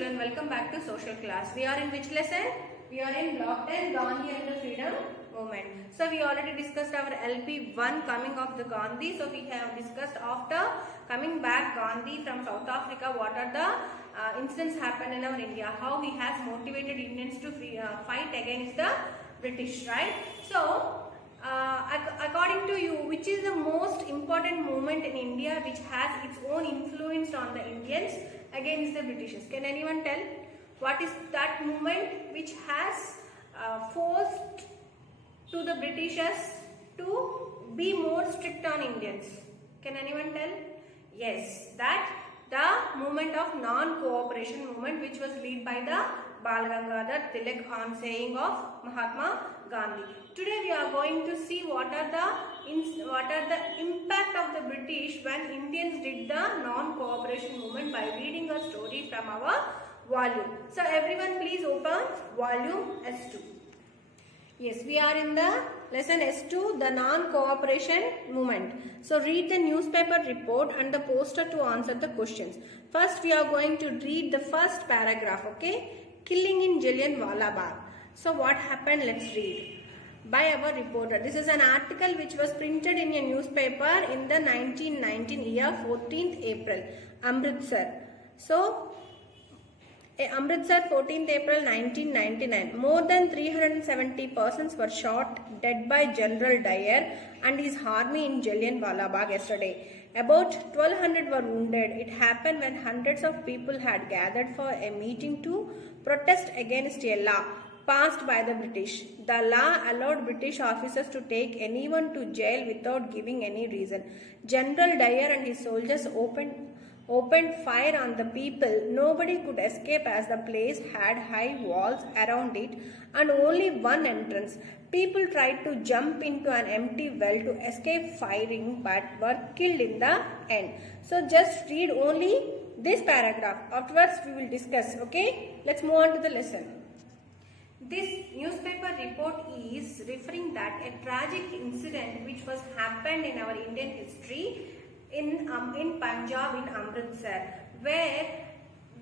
children, welcome back to social class. We are in which lesson? We are in block 10, Gandhi and the freedom movement. So we already discussed our LP1 coming of the Gandhi. So we have discussed after coming back Gandhi from South Africa, what are the incidents happened in our India, how he has motivated Indians to fight against the British, right? So according to you, which is the most important movement in India which has its own influence on the Indians against the Britishers? Can anyone tell what is that movement which has forced to the Britishers to be more strict on Indians? Can anyone tell? Yes, that the movement of non-cooperation movement, which was led by the Bal Gangadhar Tilak on saying of Mahatma Gandhi. Today we are going to see what are the impact of the British when Indians did the non-cooperation movement by reading a story from our volume. So everyone please open volume S2. Yes, we are in the lesson S2, the non-cooperation movement. So read the newspaper report and the poster to answer the questions. First we are going to read the first paragraph, okay? Killing in Jallianwala Bagh. So what happened? Let's read. By our reporter. This is an article which was printed in a newspaper in the 1919 year, 14th April, Amritsar. So, Amritsar, 14th April 1999. More than 370 persons were shot dead by General Dyer and his army in Jallianwala Bagh yesterday. About 1200 were wounded. It happened when hundreds of people had gathered for a meeting to protest against a law passed by the British. The law allowed British officers to take anyone to jail without giving any reason. General Dyer and his soldiers opened fire on the people. Nobody could escape as the place had high walls around it and only one entrance. People tried to jump into an empty well to escape firing but were killed in the end. So just read only this paragraph. Afterwards we will discuss, okay? Let's move on to the lesson. This newspaper report is referring that a tragic incident which was happened in our Indian history in Punjab, in Amritsar, where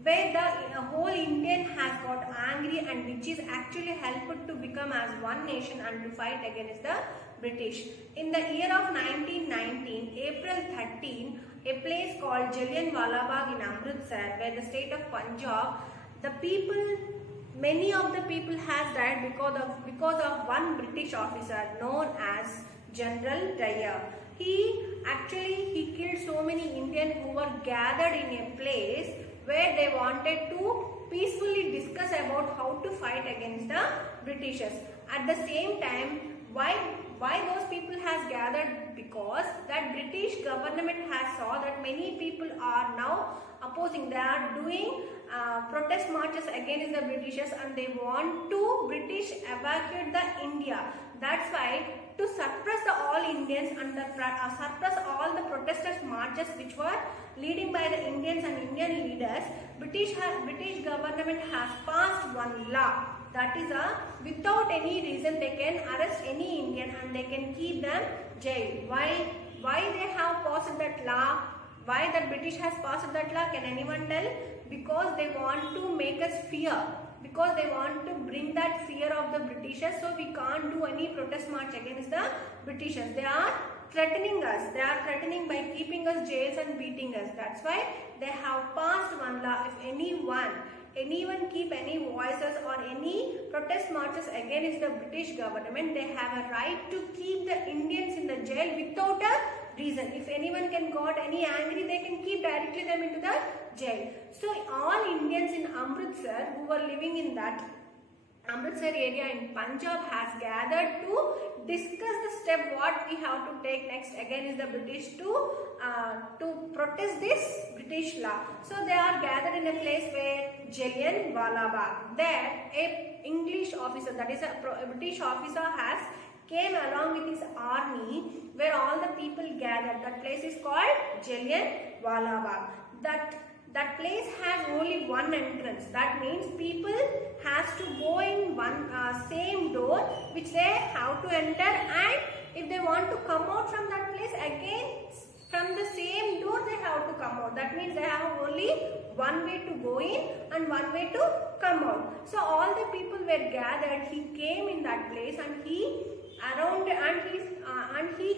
the whole Indian has got angry and which is actually helped to become as one nation and to fight against the British. In the year of 1919, April 13, a place called Jallianwala Bagh in Amritsar, where the state of Punjab, many of the people has died because of one British officer known as General Dyer. He killed so many Indians who were gathered in a place where they wanted to peacefully discuss about how to fight against the Britishers. At the same time, why those people has gathered? Because that British government has saw that many people are now opposing. They are doing protest marches against the Britishers and they want to British evacuate the India. That's why to suppress all Indians and suppress all the protesters marches which were leading by the Indians and Indian leaders, British government has passed one law. That is without any reason they can arrest any Indian and they can keep them jail. Why they have passed that law? Why the British has passed that law? Can anyone tell? Because they want to make us fear. Because they want to bring that fear of the Britishers, so we can't do any protest march against the Britishers. They are threatening us. They are threatening by keeping us jails and beating us. That's why they have passed one law. If anyone keep any voices or any protest marches against the British government, they have a right to keep the Indians in the jail without a reason. If anyone can got any angry, they can keep directly them into the jail. So all Indians in Amritsar who were living in that Amritsar area in Punjab has gathered to discuss the step what we have to take next against the British to protest this British law. So they are gathered in a place where Jallianwala Bagh. There a English officer, that is a British officer, has came along with his army where all the people gathered. That place is called Jallianwala Bagh. That place has only one entrance. That means people has to go in one same door which they have to enter, and if they want to come out from that place again From the same door they have to come out. That means they have only one way to go in and one way to come out. So all the people were gathered. He came in that place and he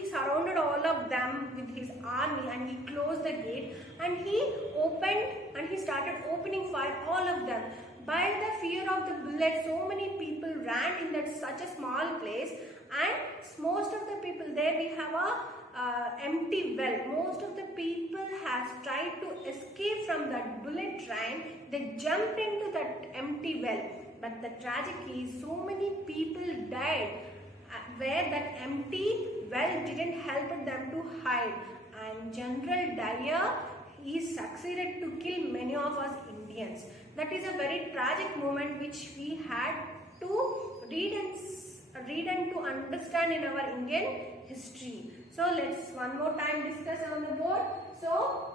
surrounded all of them with his army, and he closed the gate and he started opening fire all of them. By the fear of the bullet, so many people ran in that such a small place, and most of the people there, we have a empty well. Most of the people has tried to escape from that bullet train. They jumped into that empty well, but the tragic is so many people died where that empty well didn't help them to hide, and General Dyer, he succeeded to kill many of us Indians. That is a very tragic moment which we had to read and to understand in our Indian history. So let's one more time discuss on the board. So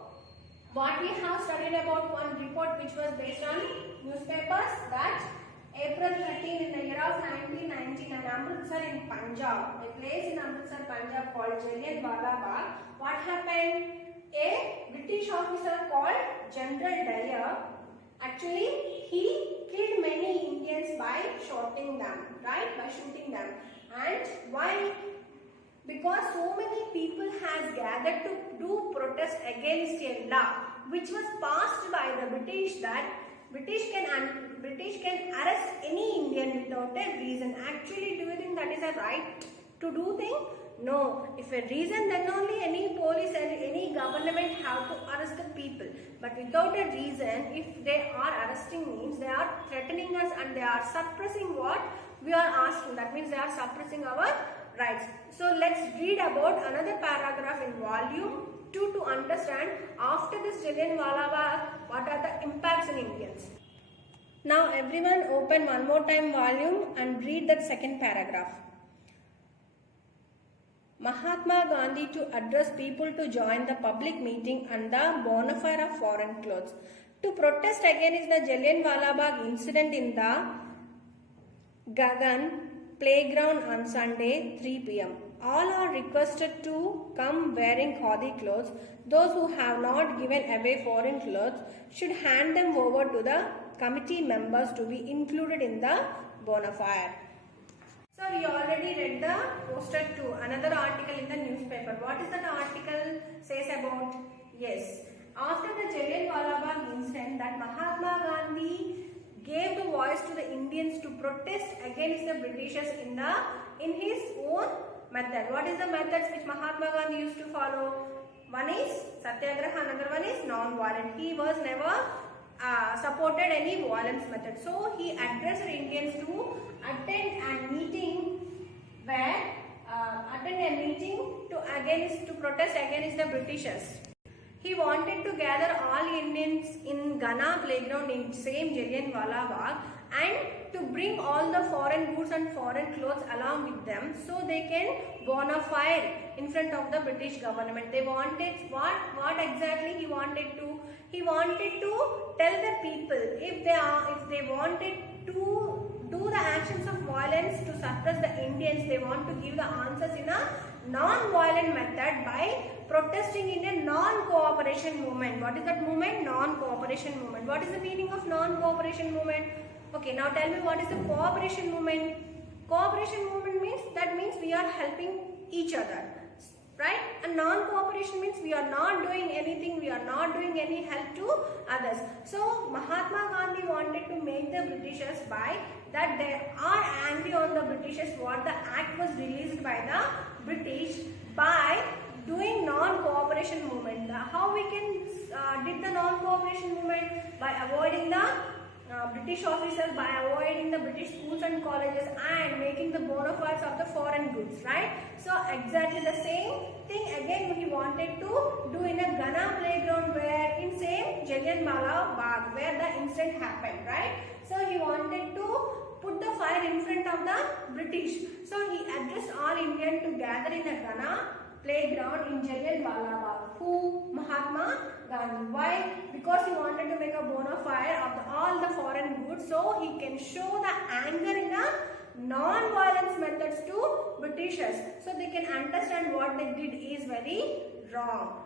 what we have studied about one report which was based on newspapers, that April 13 in the year of 1919 in Amritsar in Punjab, a place in Amritsar, Punjab called Jallianwala Bagh. What happened? A British officer called General Dyer, actually he killed many Indians by shooting them, right? By shooting them. And why? Because so many people has gathered to do protest against a law which was passed by the British, that British can arrest any Indian without a reason. Actually, do you think that is a right to do thing? No. If a reason, then only any police and any government have to arrest the people. But without a reason, if they are arresting, means they are threatening us and they are suppressing what we are asking. That means they are suppressing our rights. So let's read about another paragraph in volume 2 to understand after this Jallianwala Bagh what are the impacts in Indians. Now everyone open one more time volume and read that second paragraph. Mahatma Gandhi to address people to join the public meeting and the bonfire of foreign clothes. To protest against the Jallianwala Bagh incident in the Gagan playground on Sunday 3 p.m. All are requested to come wearing khadi clothes. Those who have not given away foreign clothes should hand them over to the committee members to be included in the bonfire. So we already read the poster 2, another article in the newspaper. What is that article says about? Yes, after the Jallianwala Bagh incident, that Mahatma Gandhi gave the voice to the Indians to protest against the Britishers in his own method. What is the methods which Mahatma Gandhi used to follow? One is Satyagraha, another one is non-violent. He was never supported any violence method. So he addressed the Indians to attend a meeting to protest against the Britishers. He wanted to gather all Indians in Ghana playground in same Jallianwala Bagh and to bring all the foreign goods and foreign clothes along with them so they can bonfire in front of the British government. They wanted what exactly he wanted to? He wanted to tell the people if they wanted to do the actions of violence to suppress the Indians, they want to give the answers in a non-violent method by protesting in a non-cooperation movement. What is that movement? Non-cooperation movement. What is the meaning of non-cooperation movement? Okay, now tell me what is the cooperation movement? Cooperation movement means we are helping each other, right? And non-cooperation means we are not doing anything, we are not doing any help to others. So Mahatma Gandhi wanted to make the Britishers by that they are angry on the Britishers what the act was released by the British by doing non-cooperation movement. How we can did the non-cooperation movement? By avoiding the British officers, by avoiding the British schools and colleges and making the bonfires of the foreign goods, right? So exactly the same thing again he wanted to do in a Ghana playground where in same Jallianwala Bagh where the incident happened, right? So he wanted to put the fire in front of the British. So he addressed all Indians to gather in a Ghana playground in Jallianwala Bagh. Who? Mahatma Gandhi. Why? Because he wanted to make a bonfire of all the foreign goods so he can show the anger in a non-violence methods to Britishers so they can understand what they did is very wrong.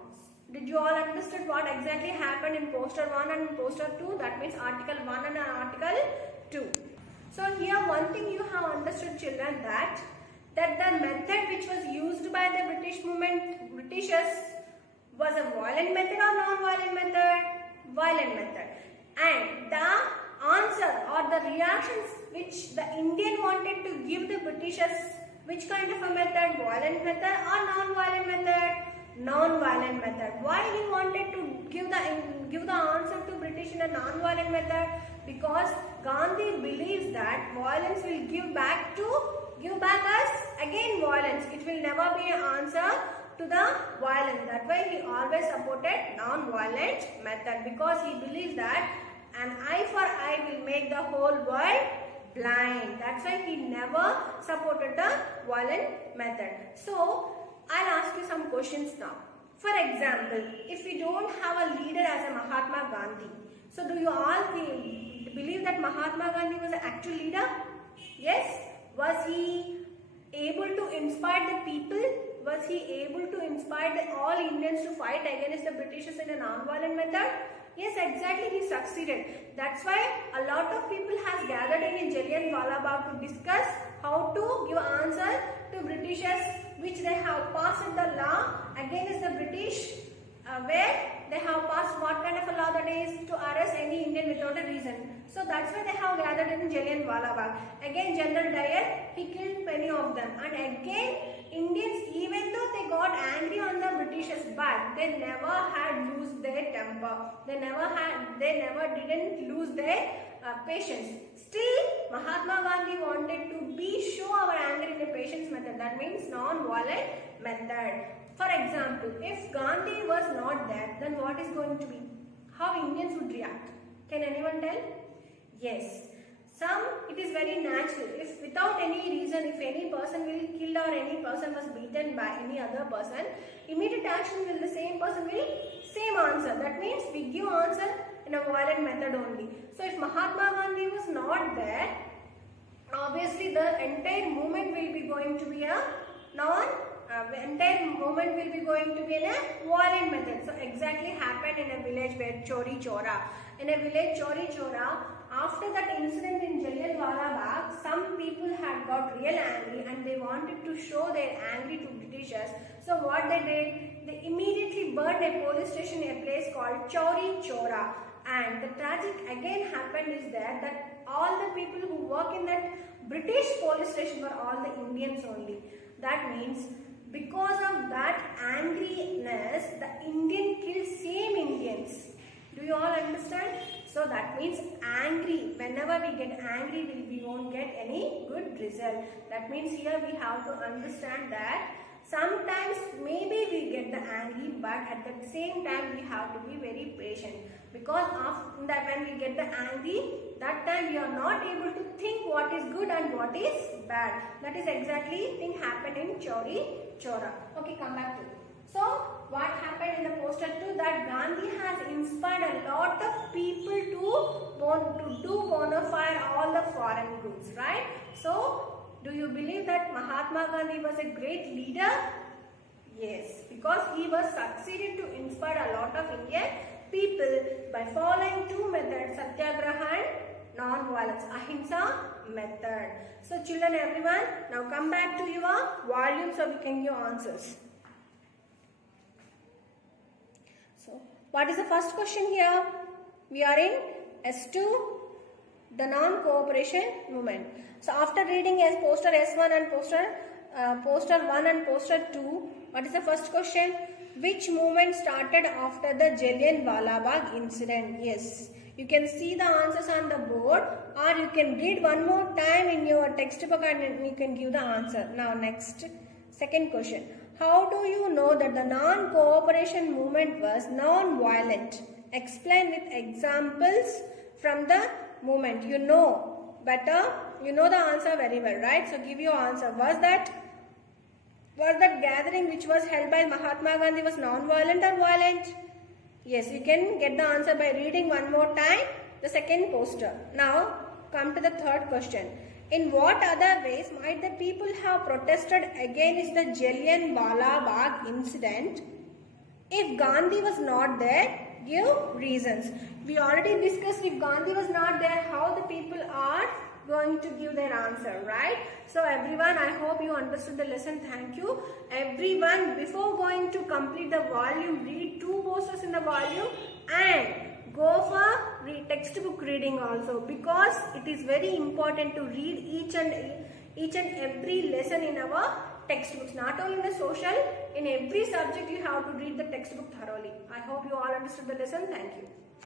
Did you all understood what exactly happened in poster 1 and poster 2? That means article 1 and article 2. So here one thing you have understood, children, that the method which was used by the Britishers was a violent method or non-violent method? Violent method. And the answer or the reactions which the Indian wanted to give the Britishers, which kind of a method? Violent method or non-violent method? Non-violent method. Why he wanted to give the answer to British in a non-violent method? Because Gandhi believes that violence will give back us again violence. It will never be an answer to the violence. That way he always supported non-violent method, because he believes that an eye for eye will make the whole world blind. That's why he never supported the violent method. So I'll ask you some questions now. For example, if we don't have a leader as a Mahatma Gandhi, so do you all believe that Mahatma Gandhi was an actual leader? Yes. Was he able to inspire the people? Was he able to inspire all Indians to fight against the Britishers in a non-violent method? Yes, exactly, he succeeded. That's why a lot of people has gathered in Jallianwala Bagh to discuss how to give answer to Britishers, which they have passed the law against the British, where they have passed what kind of a law that is to arrest any Indian without a reason. So that's why they have gathered in Jallianwala Bagh. Again, General Dyer, he killed many of them. And again, Indians, even though they got angry on the Britishers, but they never had lose their temper. They never didn't lose their patience. Still, Mahatma Gandhi wanted to show our anger in a patience method. That means non-violent method. For example, if Gandhi was not there, then what is going to be? How Indians would react? Can anyone tell? Yes. It is very natural. If without any reason, if any person will kill or any person was beaten by any other person, immediate action will the same person will same answer. That means we give answer in a violent method only. So if Mahatma Gandhi was not there, obviously the entire movement will be going to be a in a violent method. So exactly happened in a village where Chauri Chaura. In a village Chauri Chaura, after that incident in Jallianwala Bagh, some people had got real angry and they wanted to show their anger to Britishers. So what they did, they immediately burned a police station in a place called Chauri Chaura. And the tragic again happened is that all the people who work in that British police station were all the Indians only. That means because of that angriness, the Indian killed same Indians. Do you all understand? So that means angry. Whenever we get angry, we won't get any good result. That means here we have to understand that sometimes maybe we get the angry, but at the same time we have to be very patient. Because after that, when we get the angry, that time we are not able to think what is good and what is bad. That is exactly thing happened in Chauri Chaura. Okay, come back to it. So what happened in the poster 2, that Gandhi has inspired a lot of people to do bona fide all the foreign goods, right? So do you believe that Mahatma Gandhi was a great leader? Yes, because he was succeeded to inspire a lot of Indian people by following two methods, Satyagraha and non-violence, Ahimsa method. So children, everyone, now come back to your volume so we can give answers. So what is the first question here? We are in S2, the non-cooperation movement. So after reading as poster S1 and poster 1 and poster 2, what is the first question? Which movement started after the Jallianwala Bagh incident? Yes, you can see the answers on the board, or you can read one more time in your textbook and you can give the answer. Now next, second question. How do you know that the non-cooperation movement was non-violent? Explain with examples from the movement. You know better, you know the answer very well, right? So give your answer. Was that gathering which was held by Mahatma Gandhi was non-violent or violent? Yes, you can get the answer by reading one more time the second poster. Now come to the third question. In what other ways might the people have protested against the Jallianwala Bagh incident? If Gandhi was not there, give reasons. We already discussed if Gandhi was not there, how the people are going to give their answer, right? So everyone, I hope you understood the lesson. Thank you. Everyone, before going to complete the volume, read 2 posters in the volume and go for textbook reading also, because it is very important to read each and every lesson in our textbooks. Not only in the social, in every subject you have to read the textbook thoroughly. I hope you all understood the lesson. Thank you.